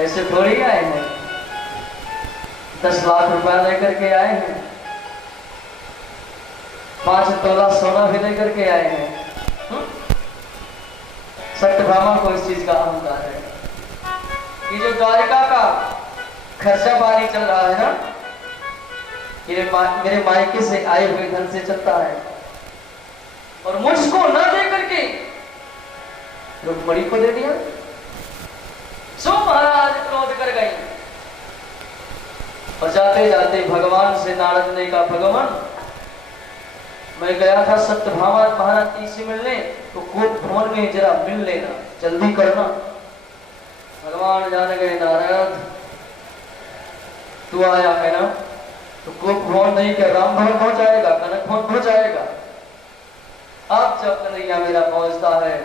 ऐसे थोड़ी आए हैं, 10 लाख रुपया लेकर के आए हैं, 5 तोला सोना भी लेकर के आए हैं। सत्यभामा को इस चीज का अहंकार है कि जो द्वारिका का खर्चा पानी चल रहा है ना, मेरे मायके से आए हुए धन से चलता है, और मुझको न दे करके रुक्मणी को दे दिया। सो महाराज क्रोध कर गए और जाते जाते भगवान से नारद ने कहा, भगवान मैं गया था सत्यभामा महाराज से मिलने, तो कोप भवन में जरा मिल लेना, जल्दी करना। भगवान जान गए, नारद तू आया है ना, तो कोप भवन नहीं क्या राम भवन पहुंच जाएगा, कनक भवन पहुंच जाएगा। अब जब कन्हैया मेरा पहुंचता है,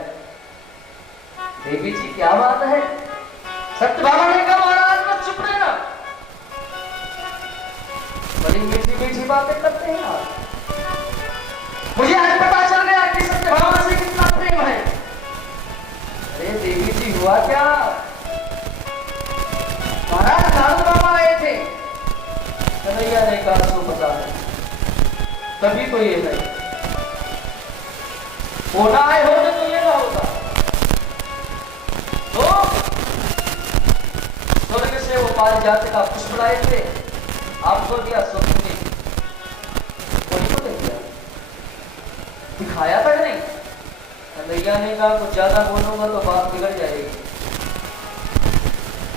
देवी जी क्या बात है? सत्यभामा ने कहा, महाराज मत चुप रहना, बड़ी मीठी मीठी बातें करते हैं आप। मुझे आज पता चल गया कि सत्यभामा से कितना प्रेम है। अरे देवी जी हुआ क्या? महाराज नारद बाबा आए थे। कन्हैया ने कहा, सो पता है, तभी तो ये है, होना आए होते तो ये ना होता। तो स्वर्ग से वो पारिजात का पुष्प लाए थे, आपको दिया, स्वर्ग ने कोई को दे दिया, दिखाया था नहीं। कन्हैया ने कहा, कुछ ज्यादा बोलूंगा तो बात बिगड़ जाएगी।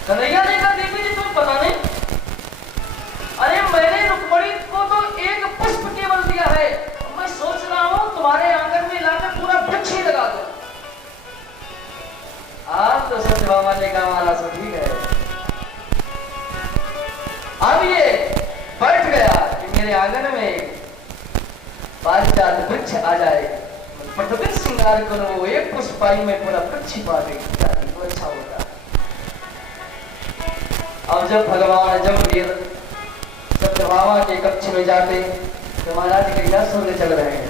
कन्हैया ने कहा, देवी जी तुम्हें पता नहीं, अरे मैंने रुक्मणी को तो एक पुष्प केवल दिया है, मैं सोच रहा हूं तुम्हारे आंगन में लाकर पूरा वृक्ष ही लगा दो। आप तो सत्यभामा ने कहा, महाराज सब ठीक है। अब ये बैठ गया कि मेरे आंगन में पारिजात वृक्ष आ जाए, प्रतिदिन श्रृंगार करो, एक पुष्प पाई में पूरा वृक्ष ही पा गई, तो अच्छा होता। अब जब भगवान जब सत्यभामा के कक्ष में जाते तो महाराज कन्हैया स्वर्ग चल रहे हैं।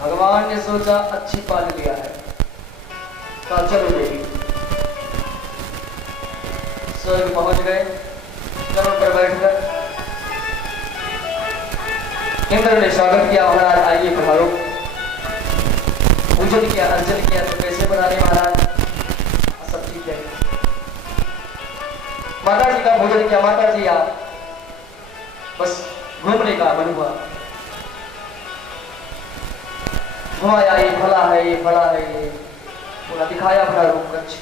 भगवान ने सोचा अच्छी पाल लिया है, कहा चलो देवी। स्वर्ग पहुंच गए, चरण पर बैठकर इंद्र ने स्वागत किया, महाराज आइए पधारो। पूजन किया, अर्चन किया, तो कैसे बना रहे महाराज? सब ठीक है। माता जी का भोजन किया, माता जी आप बस घूमने का मन हुआ, घुमाया, ये फला है, ये फला है, ये पूरा दिखाया अपना रूप कक्ष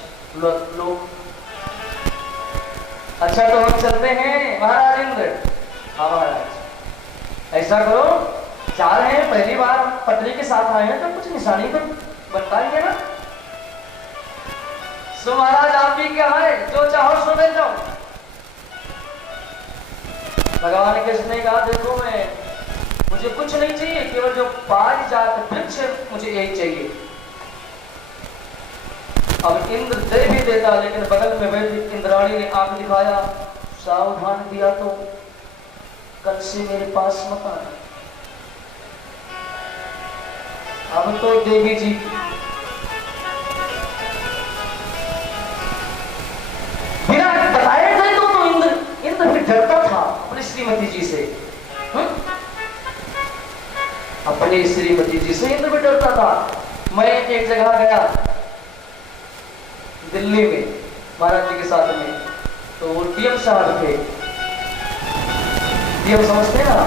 लोग। अच्छा तो हम चलते हैं महाराज इंद्र। हाँ महाराज, ऐसा करो, चाल हैं, पहली बार पत्नी के साथ आए हैं तो कुछ निशानी तो बनता ही है ना। सो महाराज आप भी क्या है, जो चाहो सो ले जाओ। भगवान कृष्ण ने कहा, देखो मुझे कुछ नहीं चाहिए, केवल जो पारिजात वृक्ष मुझे यही चाहिए। अब इंद्र दे भी देता, लेकिन बगल में बैठी इंद्राणी ने आंख दिखाया, सावधान दिया तो कल से मेरे पास मत आना। अब तो देवी जी बिना बताए थे तो इंद्र भी डरता था अपनी श्रीमती जी से। अपनी श्रीमती जी से इंद्र भी डरता था। मैं एक जगह गया दिल्ली में महाराज जी के साथ में, तो वो डीएम साहब थे, डीएम समझते हैं ना,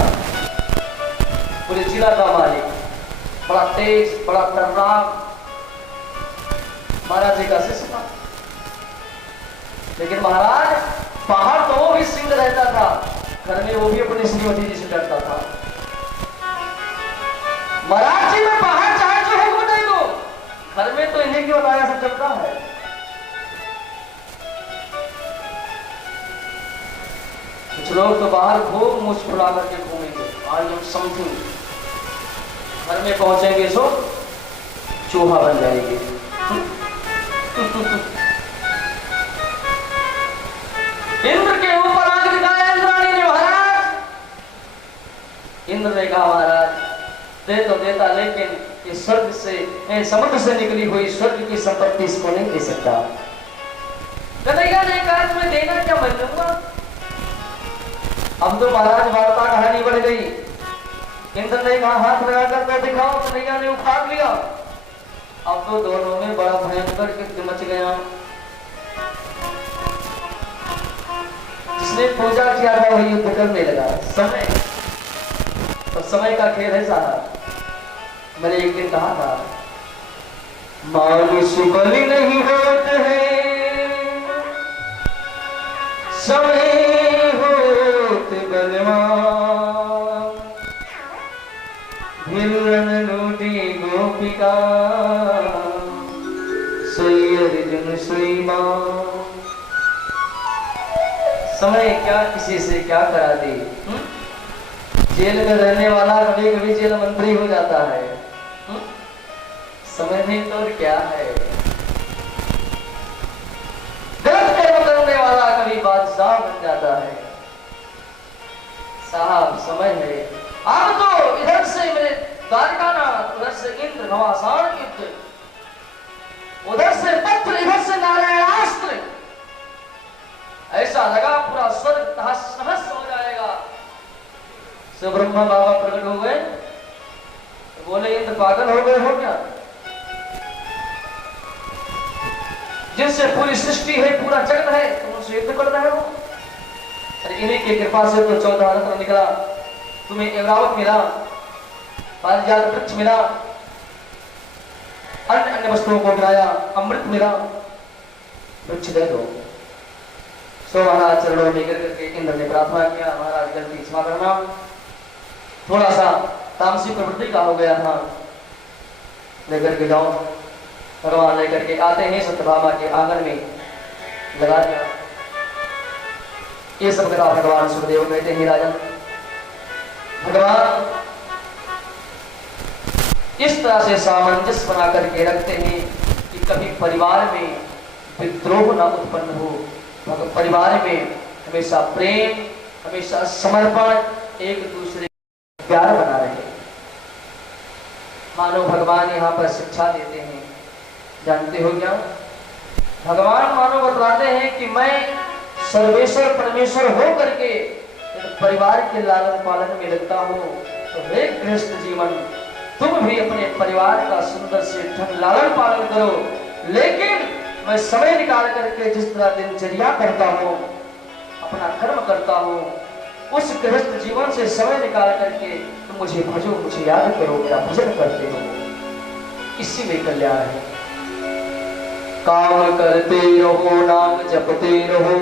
पूरे जिला का मालिक, बड़ा तेज, बड़ा तर्राक, महाराज जी का शिष्य था। लेकिन महाराज बाहर तो वो भी सिंह रहता था, घर में वो भी अपनी श्रीमती जी से डरता था। महाराज जी मैं बाहर चाहे जो हुक्म दे दो, घर में तो इन्हीं की बताया सब चलता है। कुछ लोग तो बाहर खूब मुंह फुला करके घूमेंगे, आज हम समथिंग, घर में पहुंचेंगे सो चूहा बन जाएंगे। इंद्र के ऊपर आंख दिखाया इंद्राणी ने। महाराज इंद्र ने कहा, महाराज दे तो देता, लेकिन ये स्वर्ग से, समुद्र से निकली हुई स्वर्ग की संपत्ति इसको नहीं दे सकता। कन्हैया ने कहा तुम्हें देना क्या मैं लूंगा। अब तो महाराज वार्ता कहानी बढ़ गई। इंद्र ने कहा हाथ लगाकर तो दिखाओ, कन्हैया ने उखाड़ लिया। अब तो दोनों में बड़ा भयंकर युद्ध मच गया। जिसने पूजा किया था वही युद्ध करने लगा। समय और समय का खेल है साहब। मैंने एक दिन कहा था मानुष बलि नहीं होते हैं, समय होते बलवान। हिरण लूटी गोपिका सोई अर्जुन सोई मां। समय क्या किसी से क्या करा दे। जेल में रहने वाला कभी कभी जेल मंत्री हो जाता है। समय नहीं तो क्या है। गलत कर्म करने वाला कभी बादशाह बन जाता है। साहब समय है। अब तो इधर से मेरे द्वारकानाथ, उधर से इंद्र घमासान युद्ध, उधर से पत्र, इधर से नारायणास्त्र। ऐसा लगा पूरा स्वर्ग तहस नहस हो जाएगा। सो ब्रह्मा बाबा प्रकट हो गए, बोले इंद्र पागल हो गए हो क्या? जिनसे पूरी सृष्टि है, पूरा जगत है, तुम उनसे युद्ध कर रहे हो? अरे इन्हीं की कृपा से तो 14 रत्न निकला, तुम्हें एवरावत मिला, पारिजात वृक्ष मिला, अन्य अन्य वस्तुओं को गिराया, अमृत मिला, वृक्ष दे दो। सो महाराज चरणों में गिर करके इंद्र ने प्रार्थना किया, महाराज गलती क्षमा करना, थोड़ा सा तामसी प्रवृत्ति का हो गया था, लेकर के जाओ। भगवान लेकर के आते हैं, सत्यभामा के आंगन में लगा दिया। ये सब कथा भगवान सुखदेव कहते हैं राजन, भगवान इस तरह से सामंजस्य बना करके रखते हैं कि कभी परिवार में विद्रोह न उत्पन्न हो, परिवार में हमेशा प्रेम, हमेशा समर्पण, एक दूसरे का प्यार बना रहे। मानो भगवान यहाँ पर शिक्षा देते हैं, जानते हो क्या? भगवान मानो बतलाते हैं कि मैं सर्वेश्वर परमेश्वर हो करके परिवार के लालन पालन में लगता हूँ, तो हे गृहस्थ जीवन, तुम भी अपने परिवार का सुंदर से ढंग लालन पालन करो। लेकिन मैं समय निकाल करके जिस तरह दिनचर्या करता हूँ, अपना कर्म करता हूँ, उस गृहस्थ जीवन से समय निकाल करके तुम मुझे भजो, मुझे याद करो, मेरा भजन करते हो, इसी में कल्याण है। काम करते रहो, नाम जपते रहो,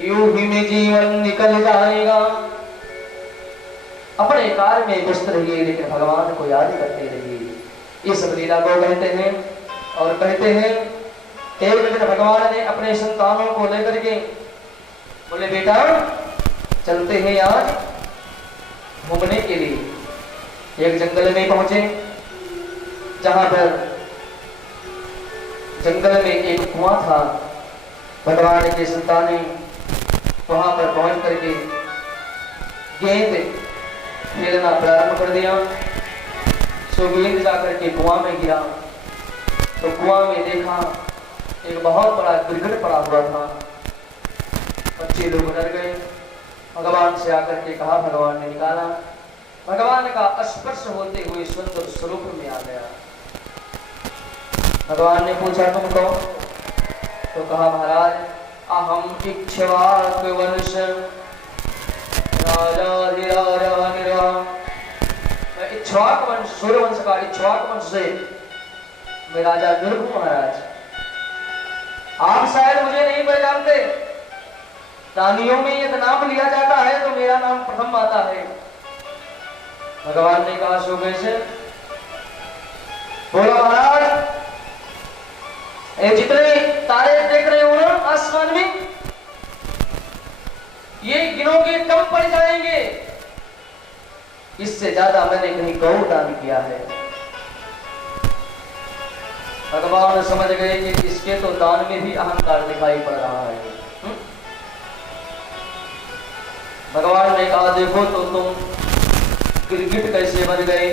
यूं ही में जीवन निकल जाएगा। अपने कार्य में व्यस्त रहिए, लेकिन भगवान को याद करते रहिए। इस लीला को कहते हैं। और कहते हैं एक दिन भगवान ने अपने संतानों को लेकर के बोले, बेटा चलते हैं आज घूमने के लिए। एक जंगल में पहुंचे, जहां पर जंगल में एक कुआं था। भगवान के संताने वहां पर पहुंच करके गेंद खेलना प्रारंभ कर दिया। सो गेंद जाकर के कुआं में गिरा, तो कुआं में देखा एक बहुत बड़ा गिरगिट पड़ा हुआ था। बच्चे लोग डर गए, भगवान से आकर के कहा, भगवान ने निकाला। भगवान का स्पर्श होते हुए सुंदर स्वरूप में आ गया। भगवान ने पूछा, तुम कौन? तो कहा, महाराज अहम इक्ष्वाक वंश राजा निर्वाह। मैं इक्ष्वाक वंश, सूर्यवंश का इक्ष्वाक वंश से मैं राजा नृप हूं। महाराज आप शायद मुझे नहीं पहचानते, दानियों में यदि नाम लिया जाता है तो मेरा नाम प्रथम आता है। भगवान ने कहा, सो कैसे? बोला, महाराज ये जितने तारे देख रहे हो ना आसमान में, ये गिनोगे कम पड़ जाएंगे। इससे ज्यादा मैंने कहीं गौ दान किया है। भगवान समझ गए कि इसके तो दान में भी अहंकार दिखाई पड़ रहा है। भगवान ने कहा, देखो तो तुम गिरगिट कैसे बन गए?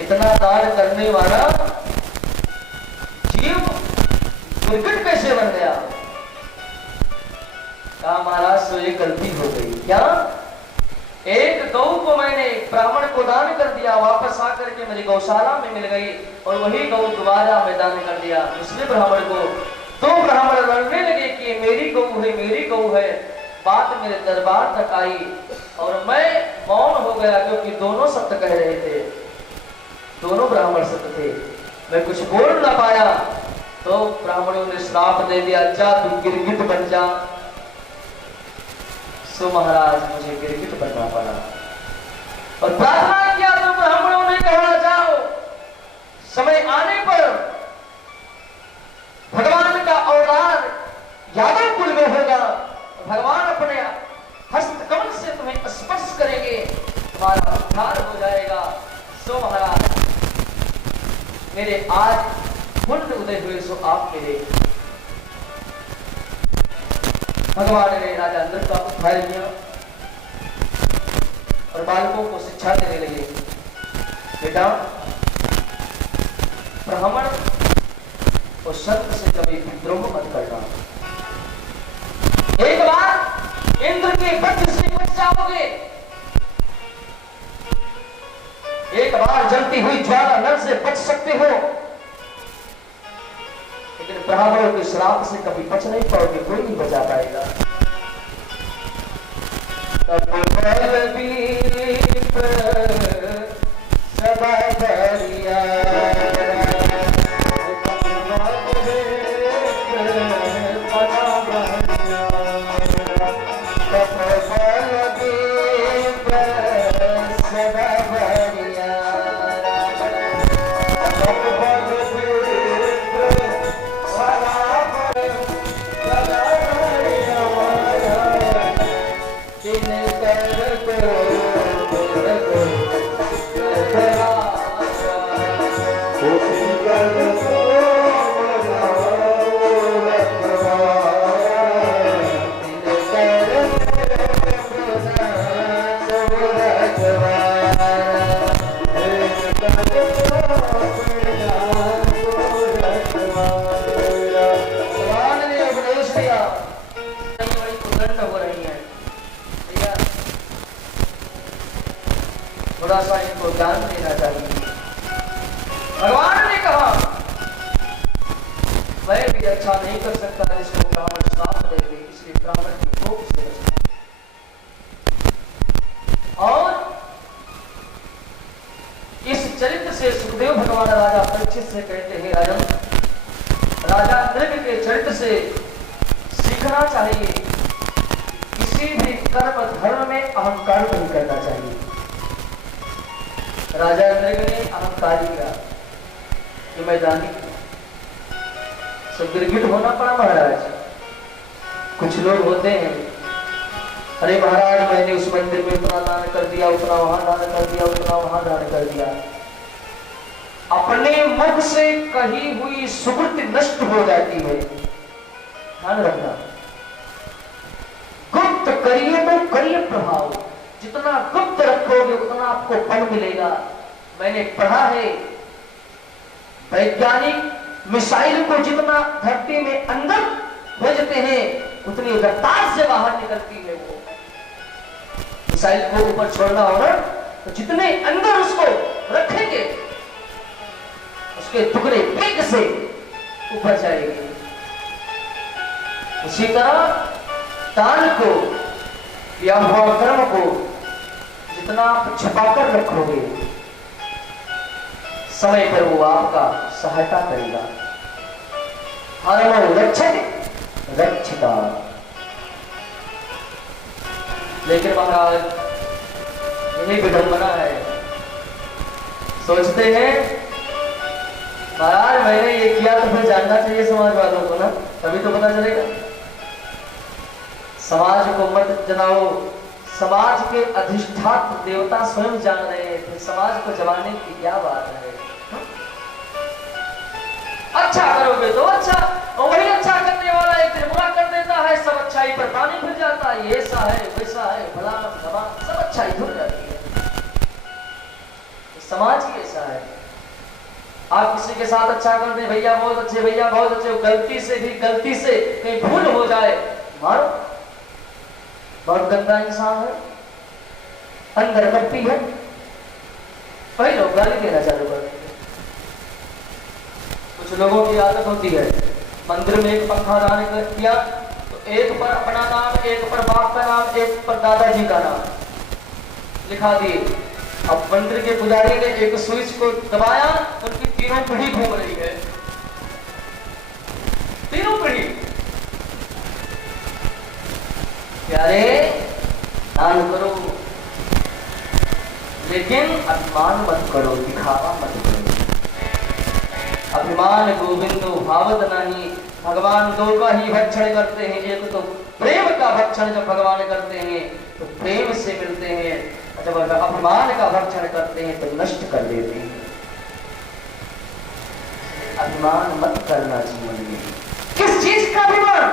इतना दान करने वाला जीव गिरगिट कैसे बन गया? कहा महाराज सो ये गलती हो गई। क्या? एक गौ को मैंने ब्राह्मण को दान कर दिया, वापस आकर के मेरी गौशाला में मिल गई और वही गौ दोबारा मैं दान कर दिया दूसरे ब्राह्मण को। दो ब्राह्मण लड़ने लगे कि मेरी गौ है, मेरी गौ है। बात मेरे दरबार तक आई और मैं मौन हो गया, क्योंकि दोनों सत्य कह रहे थे, दोनों ब्राह्मण सत्य थे। मैं कुछ बोल ना पाया तो ब्राह्मणों ने श्राप दे दिया, जा तू गिरगिट बन जा। सो महाराज मुझे गिरगिट बनना पड़ा और प्रार्थना किया तो ब्राह्मणों ने कहा जाओ, समय आने पर भगवान का अवतार यादव कुल में होगा, भगवान अपने हस्त कमल से तुम्हें स्पर्श करेंगे, तुम्हारा उद्धार हो जाएगा। सो महाराज मेरे आज पुण्य उदय हुए, सो आप मेरे। भगवान ने राजा इंद्र का उद्धार किया और बालकों को शिक्षा देने लगे, बेटा ब्राह्मण और संत से कभी विद्रोह मत करना। एक बार इंद्र के वज्र से बच जाओगे, एक बार जलती हुई ज्वाला नल से बच सकते हो, लेकिन ब्राह्मणों के श्राप से कभी बच नहीं पाओगे, कोई नहीं बचा पाएगा। थोड़ा सा इनको ज्ञान देना चाहिए। भगवान ने कहा मैं भी अच्छा नहीं कर सकता जिसको ब्राह्मण श्राप देंगे, इसलिए ब्राह्मण की कोप से बचना। और इस चरित्र से सुखदेव भगवान राजा परीक्षित से कहते हैं, राजन राजा इंद्र के चरित्र से सीखना चाहिए, किसी भी कर्म धर्म में अहंकार नहीं करना चाहिए। राजा इंद्र ने अहंकार किया कि मैं दानी सब गिरगिट होना पड़ा महाराज। कुछ लोग होते हैं, अरे महाराज मैंने उस मंदिर में उतना दान कर दिया, उतना वहां दान कर दिया, उतना वहां दान कर दिया। अपने मुख से कही हुई सुकृति नष्ट हो जाती है, ध्यान रखना। गुप्त करिए तो करिए प्रभाव, जितना गुप्त रखोगे उतना आपको फल मिलेगा। मैंने पढ़ा है वैज्ञानिक मिसाइल को जितना धरती में अंदर भेजते हैं उतनी रफ्तार से बाहर निकलती है। वो मिसाइल को ऊपर छोड़ना हो ना तो जितने अंदर उसको रखेंगे उसके टुकड़े वेग से ऊपर जाएंगे। उसी तरह दान को या कर्म को जितना आप छुपाकर रखोगे समय पर वो आपका सहायता करेगा। हरमो रक्षित रक्षिता। लेकिन महाराज यही विडंबना है, सोचते हैं महाराज मैंने ये किया तो फिर जानना चाहिए समाज वालों को ना, तभी तो पता चलेगा। समाज को मत जनाओ, समाज के अधिष्ठात्र देवता स्वयं जान रहे हैं, फिर समाज को जमाने की क्या बात है। अच्छा करोगे तो अच्छा, और वही अच्छा करने वाला एक दिन बुरा कर देता है, सब अच्छाई पर पानी फिर जाता है। ये ऐसा है वैसा है भला भला सब अच्छाई धुल जाती है। समाज ही ऐसा है। आप किसी के साथ अच्छा कर दे, भैया बहुत अच्छे, भैया बहुत अच्छे, गलती से भी गलती से कहीं भूल हो जाए मारो, बहुत गंदा इंसान है, अंदर कपटी है। वही लोग गाली देना चालू कर देंगे। कुछ लोगों की आदत होती है, मंदिर में एक पंखा डालने कर दिया तो एक पर अपना नाम, एक पर बाप का नाम, एक पर दादाजी का नाम लिखा दिए। अब मंदिर के पुजारी ने एक स्विच को दबाया, उनकी तीनों पीढ़ी घूम रही है, तीनों पीढ़ी। प्यारे दान करो, लेकिन अभिमान मत करो, दिखावा मत करो। अभिमान गोविंदो भावत नहीं, भगवान दो का ही भक्षण करते हैं। एक तो प्रेम का भक्षण जब भगवान करते हैं तो प्रेम से मिलते हैं, जब अभिमान का भक्षण करते हैं तो नष्ट कर देते हैं। अभिमान मत करना जीवन में। किस चीज का अभिमान?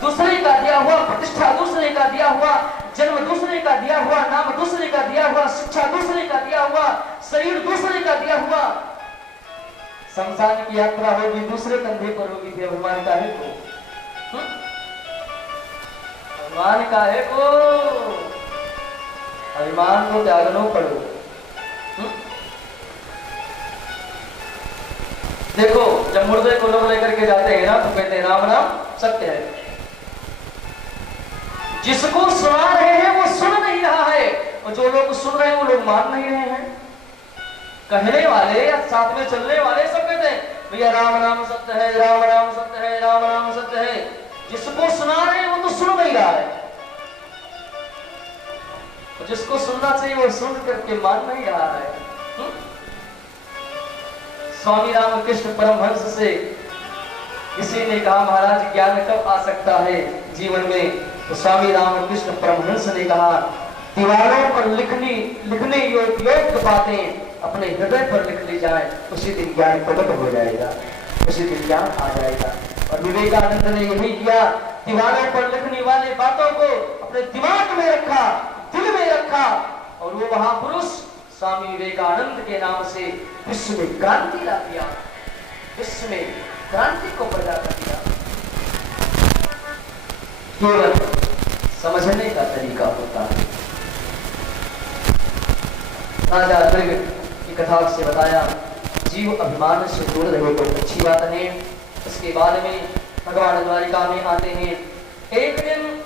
दूसरे का दिया हुआ प्रतिष्ठा, दूसरे का दिया हुआ जन्म, दूसरे का दिया हुआ नाम, दूसरे का दिया हुआ शिक्षा, दूसरे का दिया हुआ शरीर, दूसरे का दिया हुआ। शमशान की यात्रा होगी, दूसरे कंधे पर होगी, फिर अभिमान का है को, अभिमान का है को, अभिमान को त्यागनो पड़ो। देखो, जब मुर्दे को लोग लेकर के जाते हैं ना तो कहते हैं राम राम सत्य है। जिसको सुना रहे हैं वो सुन नहीं रहा है, और जो लोग सुन रहे हैं वो लोग मान नहीं रहे हैं। कहने वाले या साथ में चलने वाले सब कहते हैं भैया राम राम सत्य है, राम राम सत्य है, राम राम सत्य है। जिसको सुना रहे हैं वो तो सुन नहीं रहा है, और जिसको सुनना चाहिए वो सुन करके मान नहीं रहा है। स्वामी रामकृष्ण परमहंस से किसी ने कहा महाराज ज्ञान कब आ सकता है जीवन में? तो स्वामी रामकृष्ण परमहंस ने कहा दीवारों पर लिखने योग्य बातें अपने हृदय पर लिख ली जाए, उसी दिन ज्ञान प्रकट हो जाएगा, उसी दिन ज्ञान आ जाएगा। और विवेकानंद ने यही किया, दीवारों पर लिखने वाली बातों को अपने दिमाग में रखा, दिल में रखा, और वो महापुरुष स्वामी विवेकानंद के नाम से विश्व में क्रांति ला दिया, विश्व में क्रांति को पैदा कर दिया। केवल समझने का तरीका होता है। राजा दृग की कथा से बताया जीव अभिमान से दूर रहे तो अच्छी बात है। इसके बाद में भगवान द्वारिका में आते हैं। एक दिन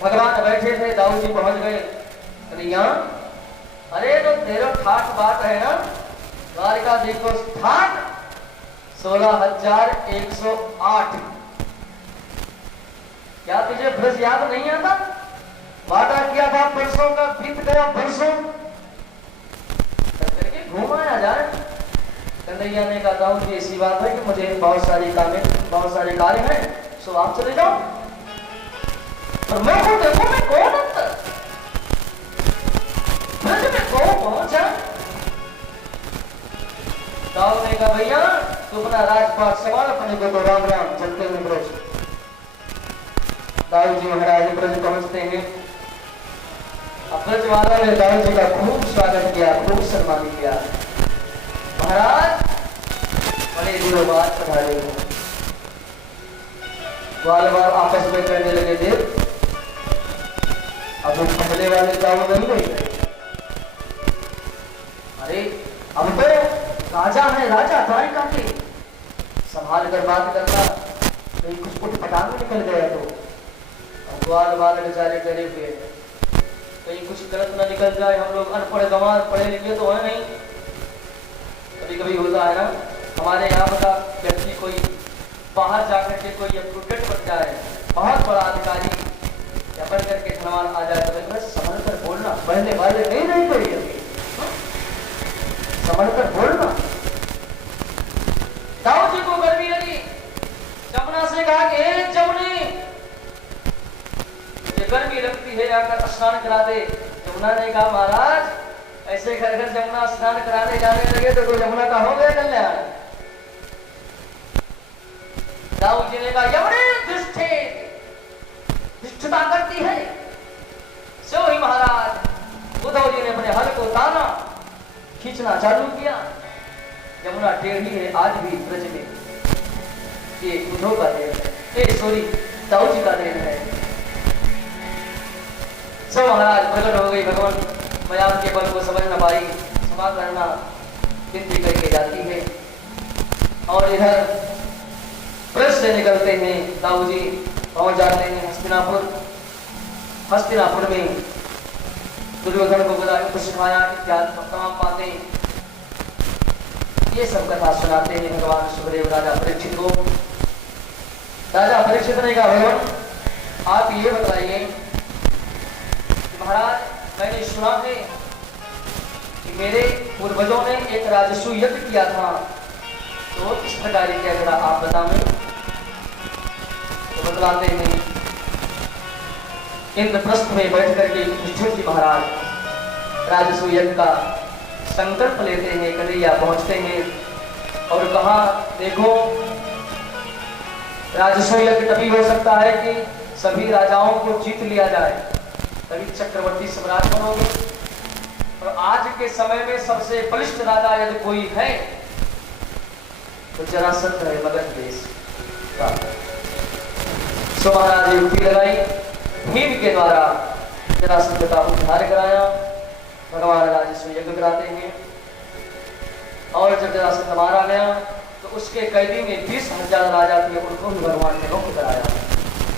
भगवान बैठे थे, दाऊद जी पहुंच गए। कन्हैया, अरे तो तेरा ठाठ बात है ना, द्वारिका देखो ठाठ 16,108। क्या तुझे ब्रज याद नहीं आता? वादा किया था परसों का, बीत गया परसों, करके घूम आया जाए। कन्हैया ने कहा दाऊद जी ऐसी बात है कि मुझे बहुत सारे कार्य हैं, सो आप चले जाओ। और मैं को देखो मैं कौन अंतर ब्रज में कौन पहुंचा। दाऊद ने कहा भैया तू अपना राजपाट संभाल, अपने को तो राम राम चलते हुए ब्रज। दाऊद जी महाराज ब्रज पहुंचते हैं। ब्रज वालों ने दाऊद जी का खूब स्वागत किया, खूब सम्मान किया। महाराज बड़े दिनों बाद पधारे हो। बार बार आपस में कहने लगे थे, अब पहले वाले दाऊद नहीं गए। अरे अब तो राजा है, राजा द्वारिका के, संभाल कर बात करना, कहीं कुछ उठपटांग में निकल गया तो ग्वाल बाल बेचारे करे हुए, कहीं कुछ गलत ना निकल जाए। हम लोग अनपढ़ गंवार, पढ़े लिखे तो है नहीं। कभी कभी होता है ना, हमारे यहाँ का व्यक्ति कोई बाहर जाकर के कोई प्रोजेक्ट बन जाए, बहुत बड़ा अधिकारी या बन करके धनवान आ जाए तो संभल कर बोलना, पहले वाले नहीं नहीं करिए, संभल कर बोलना। दाऊद जी को गर्मी लगी, जमुना से कहा कि जमुनी गर्मी लगती है, आकर स्नान करा दे। जमुना ने कहा महाराज ऐसे घर घर जमुना स्नान कराने जाने लगे तो जमुना का हो गया कल्याण। दाऊद जी ने कहा यमुने धृष्टता करती है। सो ही महाराज उद्धव जी ने अपने हल को ताना, खींचना चालू किया। यमुना टेढ़ी है आज भी ब्रज में, ये उद्धव का देन है, सॉरी दाऊद जी का देन है। सो महाराज प्रकट हो गई। भगवान माया के बल को समझ न पाई, क्षमा करना विनती करके जाती है। और इधर ब्रज से निकलते हैं दाऊजी, पहुंच जाते हैं हस्तिनापुर। हस्तिनापुर में दुर्योधन को बुला कुछ सिखाया इत्यादि तमाम बातें, ये सब कथा सुनाते हैं भगवान सुखदेव राजा परीक्षित को। राजा परीक्षित ने कहा, भगवान आप ये बताइए कि महाराज मैंने सुना है कि मेरे पूर्वजों ने एक राजस्व यज्ञ किया था, तो किस प्रकार किया, जरा आप बताएं। तो बतलाते हैं, इंद्रप्रस्थ में बैठ करके युधिष्ठिर जी महाराज राजस्व यज्ञ का संकल्प लेते हैं। कन्हैया पहुंचते हैं और कहा, देखो राजस्व यज्ञ तभी हो सकता है कि सभी राजाओं को जीत लिया जाए, तभी चक्रवर्ती सम्राट बनोगे। और आज के समय में सबसे बलिष्ठ राजा यदि कोई है तो जरासंध है, मगध देश का। सो महाराज ने युक्ति लगाई, भीम के द्वारा जरासंध का उद्धार कराया। भगवान राजस्व यज्ञ कराते हैं और जब जरासंध मारा गया तो उसके कैदी में 20,000 राजा थे, उनको भी भगवान ने मुक्त कराया।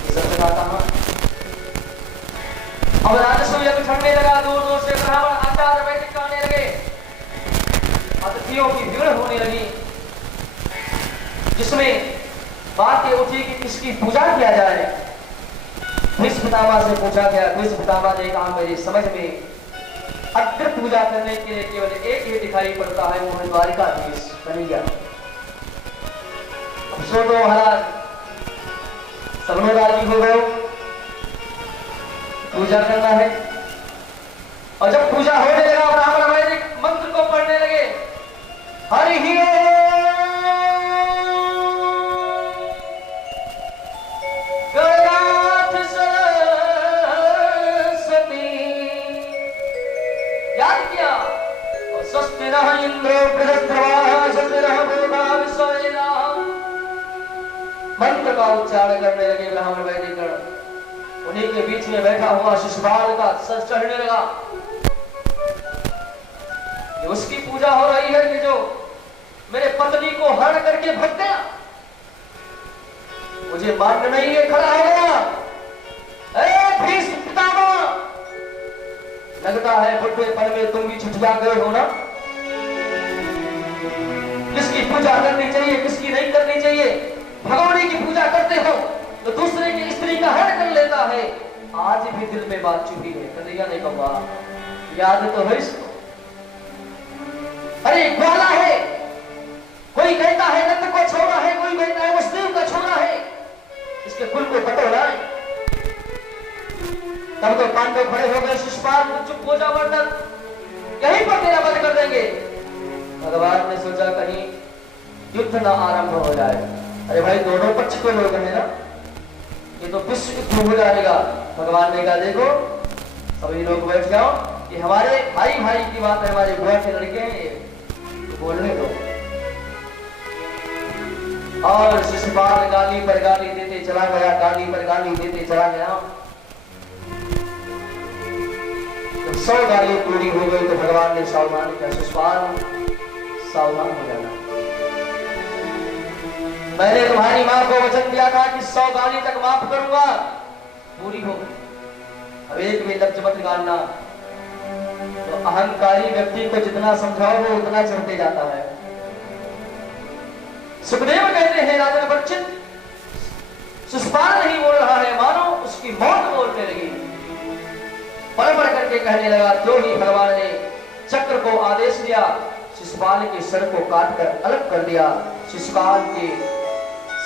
ये सब कथा कहाँ। अब राजस्व यज्ञ ठंडने लगा, दूर दूर से ब्राह्मण आचार्य वैदिक आने लगे, अतिथियों की भीड़ होने लगी, जिसमें बात ये उठी कि किसकी पूजा किया जाए। भीष्म पितामह से पूछा गया। भीष्म पितामह ने कहा, मेरी समझ में अग्र पूजा करने के लिए केवल एक ही दिखाई पड़ता है, वो है द्वारिकाधीश कन्हैया। अब सुनो महाराज, सब लोग राजी हो गए, पूजा करना है। और जब पूजा होने लगा, ब्राह्मण वैदिक मंत्र को पढ़ने लगे, हरि ही मंत्र का उच्चारण करने लगे ब्राह्मण वैदिक। उन्हीं के बीच में बैठा हुआ शिशुपाल का सर चढ़ने लगा। ये उसकी पूजा हो रही है कि जो मेरे पत्नी को हरण करके भग गया, मुझे मारना नहीं है, खड़ा हो गया। भीष्म पितामह, लगता है बुढ़ेपन में तुम भी छुटिया गए हो ना। किसकी पूजा करनी चाहिए, किसकी नहीं करनी चाहिए। भगवान की पूजा करते हो तो दूसरे की स्त्री का हरण कर लेता है। आज भी दिल में बात चुकी है। कन्हैया ने कहा, याद तो है इसको। अरे ग्वाला है, कोई कहता है नंद को छोड़ा है, कोई कहता है वसुदेव का छोड़ा है, इसके कुल को पटोला है। तब तो पांडव खड़े हो गए, शिशुपाल चुप हो जा वरना यहीं पर तेरा वध कर देंगे। भगवान ने सोचा कहीं युद्ध ना आरंभ हो जाए। अरे भाई, दोनों पक्ष के लोग हैं ना, ये तो विश्व युद्ध हो जाएगा। भगवान ने कहा, देखो सभी लोग बैठ जाओ, ये हमारे भाई भाई की बात है, हमारे बुआ के लड़के हैं, ये बोलने दो। और शिशुपाल गाली पर गाली देते चला गया, गाली पर गाली देते चला गया। 100 गाली पूरी हो गई तो भगवान ने सावधान किया, शिशुपाल सावधान हो जाना। मैंने तुम्हारी मां को वचन दिया था कि 100 गाली तक माफ करूंगा, पूरी हो गई। अब एक भी लफ्ज मत निकालना। तो अहंकारी व्यक्ति को जितना समझाओ वो उतना चढ़ते जाता है। सुखदेव कहते हैं, राजा परीक्षित, शिशुपाल नहीं बोल रहा है, मानो उसकी मौत बोलने लगी। पढ़ पढ़ करके कहने लगा, जो ही भगवान ने चक्र को आदेश दिया, शिशुपाल के सर को काटकर अलग कर दिया। शिशुपाल के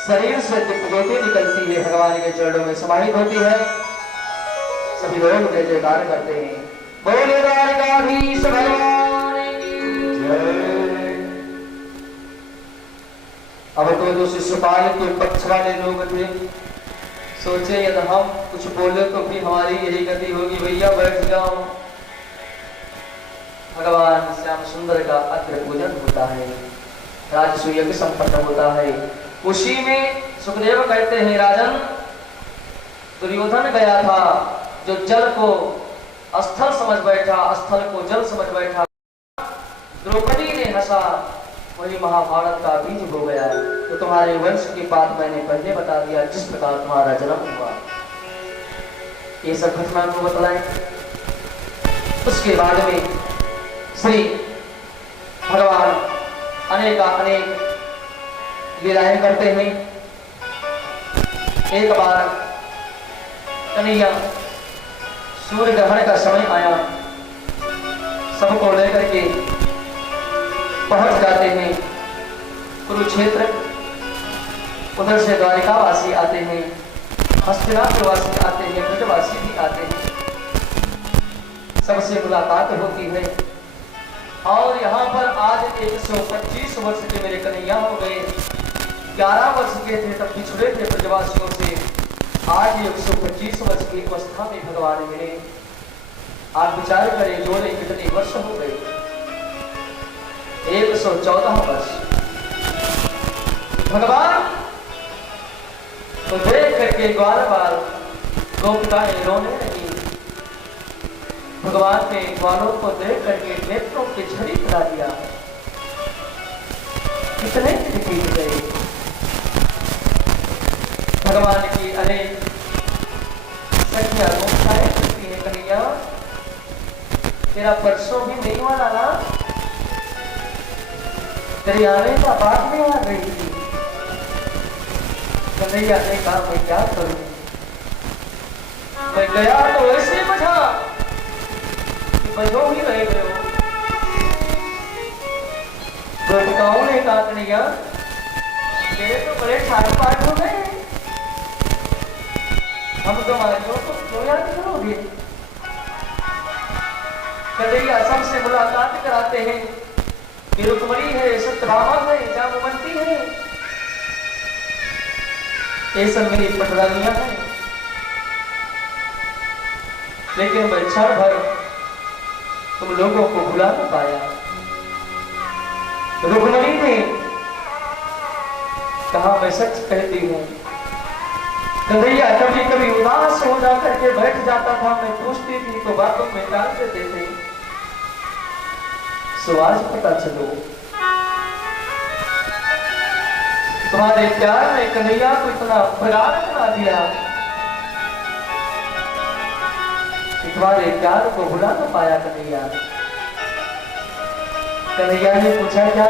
शरीर से ज्योति निकलती है, भगवान के चरणों में समाहित होती है। सभी लोग जय जयकार करते हैं, बोले द्वारिकाधीश भगवान की जय। अब तो जो शिशुपाल के पक्ष वाले लोग थे, सोचे यदि हम कुछ बोले तो भी हमारी यही गति होगी, भैया बैठ जाओ। भगवान श्याम सुंदर का अग्र पूजन होता है, राजस्व यज्ञ संपन्न होता है। उसी में सुखदेव कहते हैं, राजन दुर्योधन गया था जो जल को स्थल समझ बैठा, स्थल को जल समझ बैठा। द्रौपदी ने हंसा, वही महाभारत का बीज हो गया। तो तुम्हारे वंश की बात मैंने पहले बता दिया, जिस प्रकार तुम्हारा जन्म हुआ, ये सब घटना को बतलाएं। उसके बाद में श्री भगवान अनेक लीलाएं करते हैं। एक बार कन्हैया सूर्य ग्रहण का समय आया, सबको लेकर के पहुंच जाते हैं कुरुक्षेत्र। उधर से द्वारिकावासी आते हैं, हस्तिनापुरवासी आते हैं, ब्रजवासी भी आते हैं। सबसे मुलाकात होती है और यहाँ पर आज 125 वर्ष के मेरे कन्हैया हो गए। 11 वर्ष के थे तब पिछड़े थे ब्रजवासियों से। आज 125 वर्ष की अवस्था में भगवान मिले। आप विचार करें, जोड़े कितने वर्ष हो गए? 114 वर्ष। भगवान तो देख करके बार बार गोपिकाएं रोने लगी। भगवान ने ग्वालों को देख करके नेत्रों की झड़ी करा दिया। कितने बीत गए। भगवान की अनेक सखियां गोपिकाएं कहती हैं, कन्हैया तेरा परसों भी नहीं वाला ना, तेरी आने का बात नहीं आ रही थी। कन्हैया ने कहा, मैं क्या करूं, मैं गया तो ऐसे बजा बजो ही रह गए हो। गोपिकाओं ने कहा, कन्हैया तेरे तो बड़े ठाट पाट हो गए, हम तुम्हारियों को क्यों याद करोगे? कन्हैया सबसे मुलाकात कराते हैं कि रुक्मणी है, सत्यभामा है, जामवंती है, ये सब मेरी पटरानियां हैं। लेकिन मैं क्षण भर तुम लोगों को भुला न पाया। रुक्मणी ने कहा, मैं सच कहती हूँ। कन्हैया कभी कभी उदास हो जाकर के बैठ जाता था, मैं पूछती थी तो बातों में टाल देते थे। सो आज पता चलो तुम्हारे प्यार ने कन्हैया को इतना प्रगाढ़ बना दिया कि तुम्हारे प्यार को भुला न पाया कन्हैया। कन्हैया ने पूछा, क्या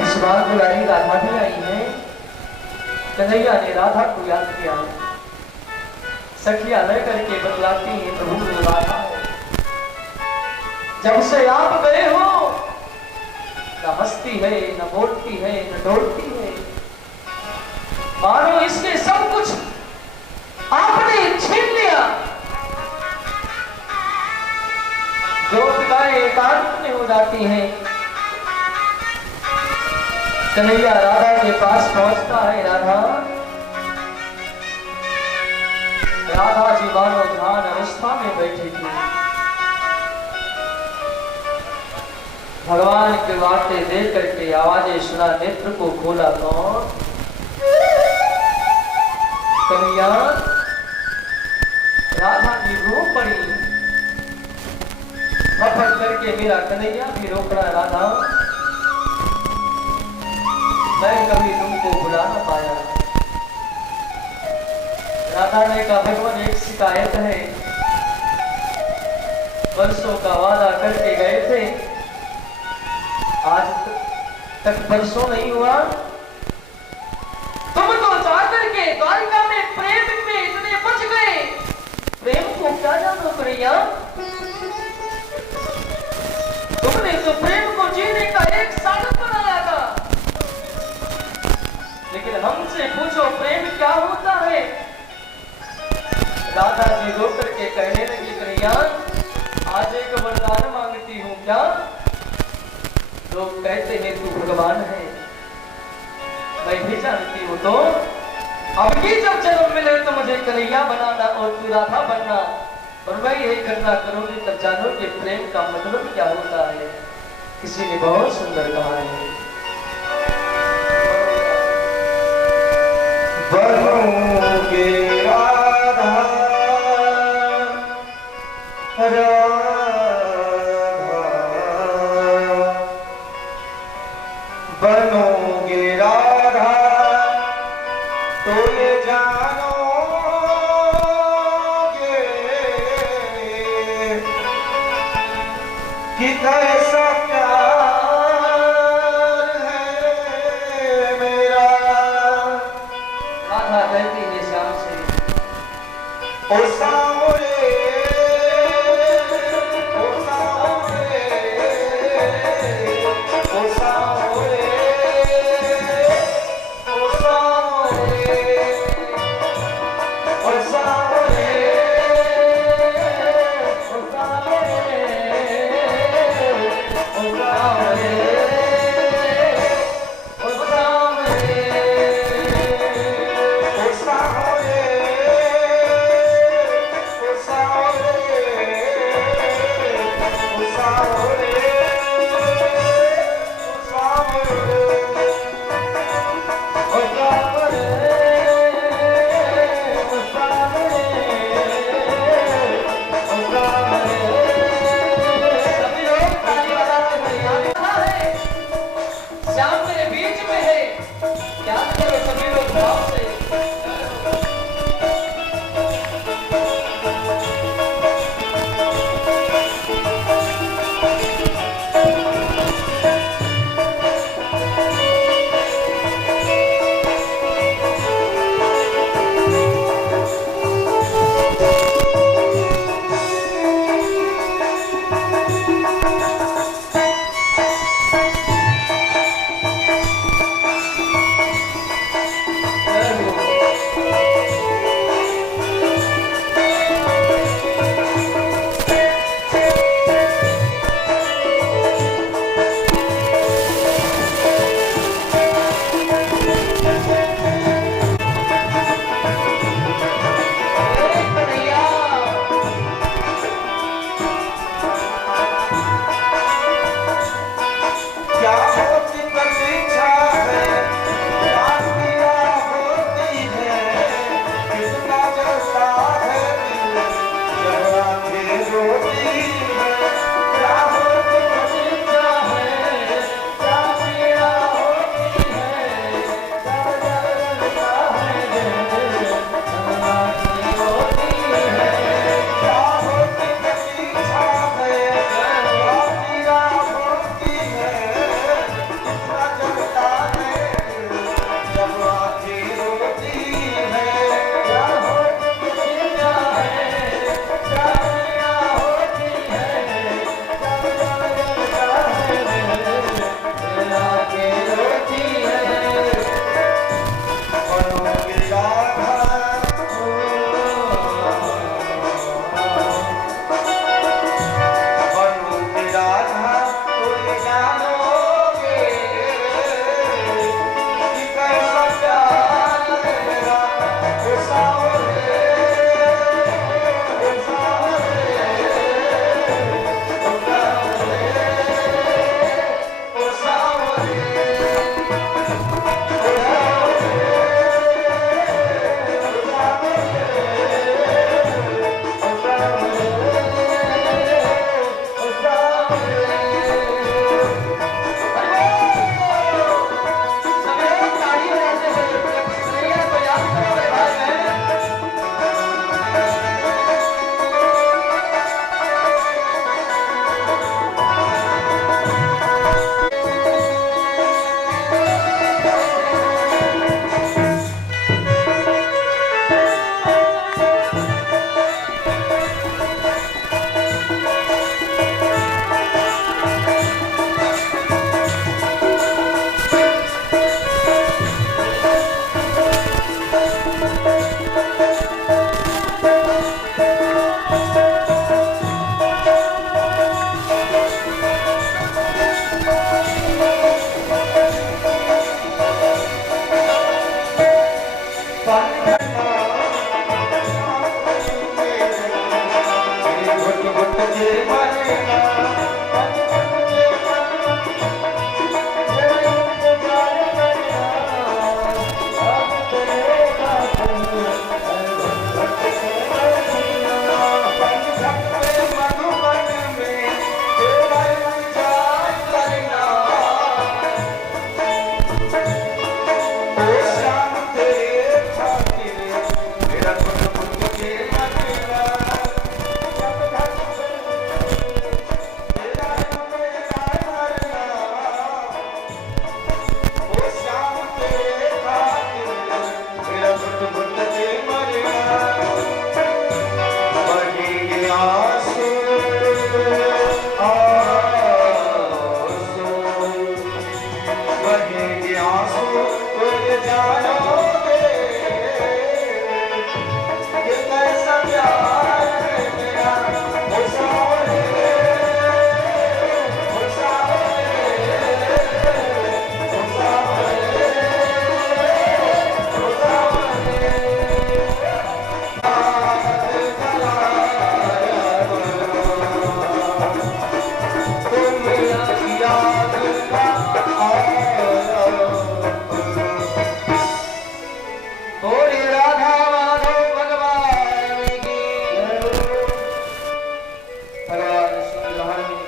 इस बार बुलाई राधा भी आई है? कन्हैया ने राधा को याद किया। सखिया रह करके बतलाती हैं, प्रभु राधा है, जब से आप गए हो न हंसती है, न बोलती है, न डोलती है, मानो इसके सब कुछ आपने छीन लिया। गोपिकाएं एकांत में हो जाती हैं। कन्हैया राधा के पास पहुंचता है। राधा जी मानो ध्यान अवस्था में बैठी थी। भगवान की बातें देख करके आवाजें सुना, नेत्र को खोला कौन? कन्हैया। राधा जी रो पड़ी, फट करके मेरा कन्हैया भी रो पड़ा। राधा मैं कभी तुमको भुला न पाया। राधा ने कहा, भगवान एक शिकायत है, वर्षों का वादा करके गए थे, आज तक वर्षों नहीं हुआ। तुम तो जाकर के द्वारिका में प्रेम में इतने बच गए, प्रेम को क्या जानो कन्हैया? तुमने तो प्रेम को जीने का एक साधन बनाया था, लेकिन हमसे पूछो प्रेम क्या होता है? राधा जी रो करके कहने लगी, कन्हैया आज एक वरदान मांगती हूँ क्या? लोग कहते हैं तू भगवान है, मैं भी जानती हूँ। तो अब की जब जन्म मिले तो मुझे कन्हैया बनाना और तू राधा बनना, और मैं यही करना करूंगी, तब जानो कि प्रेम का मतलब क्या होता है। किसी ने बहुत सुंदर कहा है, बनोगे राधा तो ये जानोगे कि कैसा प्यार है मेरा। राधा कहती है श्याम से, ओ सावरे ओ सावरे ओ सावरे ओ सावरे ओ सावरे ओ सावरे, ओ सावरे, ओ सावरे, ओ सावरे ओ सावरे ओ सावरे, ओ सावरे, ओ सावरे। सभी लोग ताली बजाते हुए यहाँ कहा है, श्याम मेरे बीच में है, क्या करो सभी लोग भाव से। क्या होती प्रतीक्षा है, क्या पीड़ा होती है, कितना जलता है दिल जब आंखें रोती है। क्या होती प्रतीक्षा है, क्या पीड़ा होती है, क्या जलता है दिल जब आंखें रोती है। क्या होती प्रतीक्षा है, क्या पीड़ा होती है, कितना जलता है जब आंखें रोती है। क्या होती प्रतीक्षा है, क्या पीड़ा होती है, जब जलता है जब आंखें रोती है। पलों की राधा बनूं की राधा तो ये जानोगे कि कैसा प्यार है मेरा। ओ सावरे ओ सावरे ओ सावरे ओ सावरे बोले राधा माधव भगवान की। भगवान श्री ग्रहण में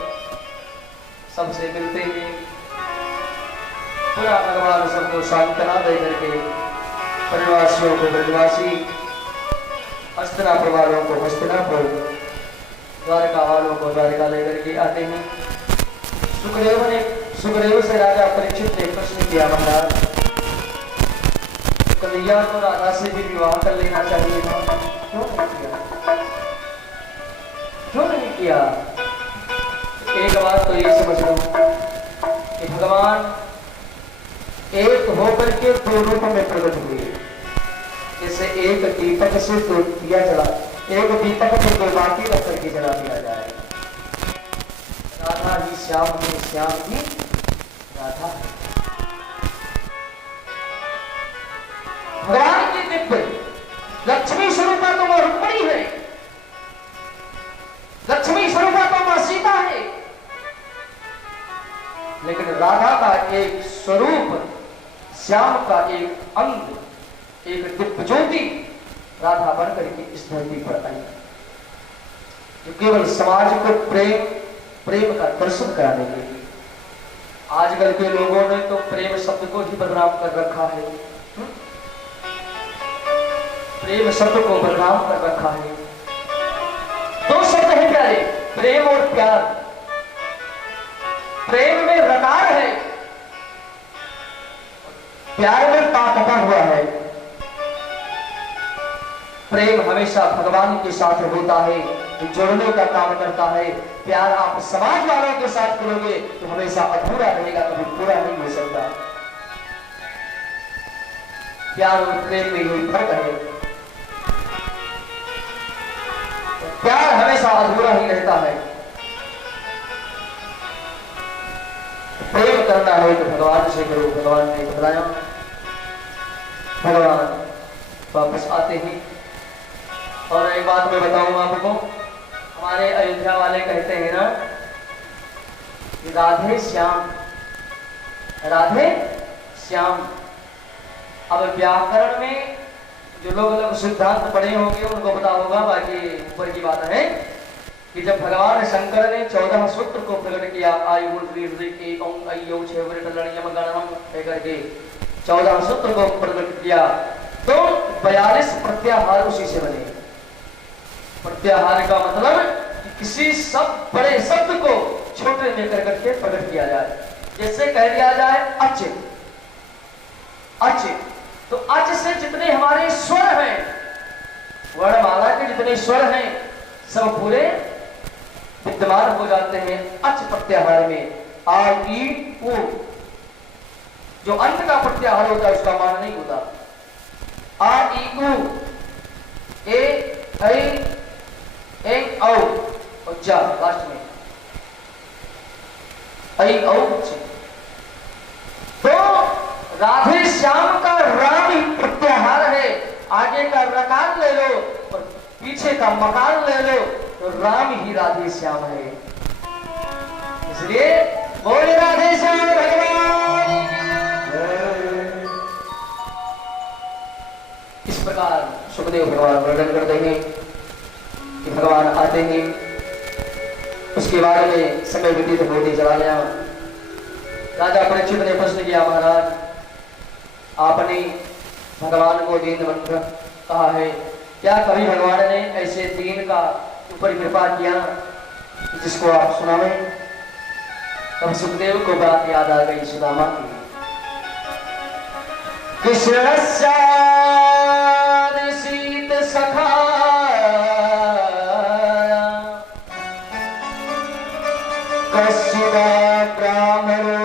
सबसे मिलते हैं, पूरा भगवान सबको सांत्वना दे करके ब्रजवासियों को ब्रजवासी, हस्तिनापुर वालों को हस्तिनापुर, द्वारका वालों को द्वारका लेकर के आते हैं। सुखदेव से राजा परीक्षित ने प्रश्न किया, महाराज कन्हैया को राधा से भी विवाह कर लेना चाहिए था, क्यों नहीं किया? क्यों नहीं किया? एक बात तो ये समझ लो कि भगवान एक होकर के दो रूप में प्रकट हुए। जैसे एक दीपक से दो दिया जला, एक दीपक को दो बाकी रख करके जला दिया जाए। राधा ही श्याम है, श्याम ही राधा है। भगवान की दिव्य लक्ष्मी स्वरूपा तो मां रुक्मिणी है, लक्ष्मी स्वरूपा तो मां सीता है, लेकिन राधा का एक स्वरूप, श्याम का एक अंग, एक दिव्य ज्योति राधा बनकर के इस धरती पर आई, जो केवल समाज को प्रेम का दर्शन कराने के लिए। आजकल के लोगों ने तो प्रेम शब्द को ही बदनाम कर रखा है, प्रेम शब्द को बदनाम कर रखा है। दो शब्द है प्यारे, प्रेम और प्यार। प्रेम में रकार है, प्यार में ता कटा हुआ है। प्रेम हमेशा भगवान के साथ होता है, जोड़ने का काम करता है। प्यार आप समाज वालों के साथ करोगे तो हमेशा अधूरा रहेगा, कभी पूरा नहीं हो सकता। प्यार और प्रेम में यही फर्क है, प्यार हमेशा अधूरा ही रहता है। प्रेम करना है तो भगवान से करो, भगवान ने बताया। भगवान वापस आते हैं। और एक बात मैं बताऊं आपको, हमारे अयोध्या वाले कहते हैं ना कि राधे श्याम, राधे श्याम। अब व्याकरण में जो लोग सिद्धांत पढ़े होंगे उनको पता होगा, बाकी ऊपर की बात है कि जब भगवान शंकर ने 14 सूत्र को प्रकट किया, करके 14 सूत्र को प्रकट किया, तो 42 प्रत्याहार उसी से बने। प्रत्याहार का मतलब कि किसी सब बड़े शब्द को छोटे में कर करके प्रकट किया जाए। जैसे कह दिया जाए अच, अच, तो अच से जितने हमारे स्वर हैं, वर्णमाला के जितने स्वर हैं, सब पूरे विद्यमान हो जाते हैं अच प्रत्याहार में। आ ई उ, जो अंत का प्रत्याहार होता है उसका मान नहीं होता। आ ई उ, ए ऐ ए औ और जा लास्ट में ऐ औ। तो राधे श्याम का राम ही प्रत्याहार है। आगे का रकार ले लो और पीछे का मकान ले लो तो राम ही राधे श्याम है। इसलिए बोले राधे श्याम भगवान। इस प्रकार सुखदेव भगवान वर्णन करते हैं कि भगवान आते हैं। उसके बारे में समय व्यतीत होते चला गया। राजा परीक्षित ने प्रश्न किया, महाराज आपने भगवान को दीनवंत कहा है, क्या कभी भगवान ने ऐसे दीन का ऊपर कृपा किया जिसको आप सुनावे? तब सुखदेव को बात याद आ गई सुदामा की। कृष्ण शीत सखा कश्यपा ब्राह्मणो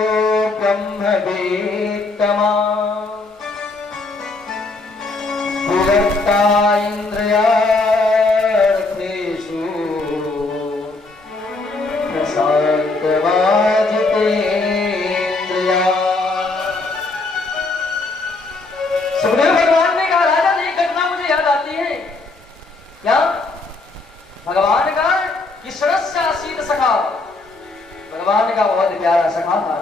ब्रह्मवेत्तमा पुरक्ता इंद्रियार्थेषु प्रशांतवाजितेन्द्रिया। सुखदेव भगवान ने कहा, राजा ये घटना मुझे याद आती है। क्या? भगवान का कृष्णस्य आसीत सखा, भगवान का बहुत प्यारा सखा था।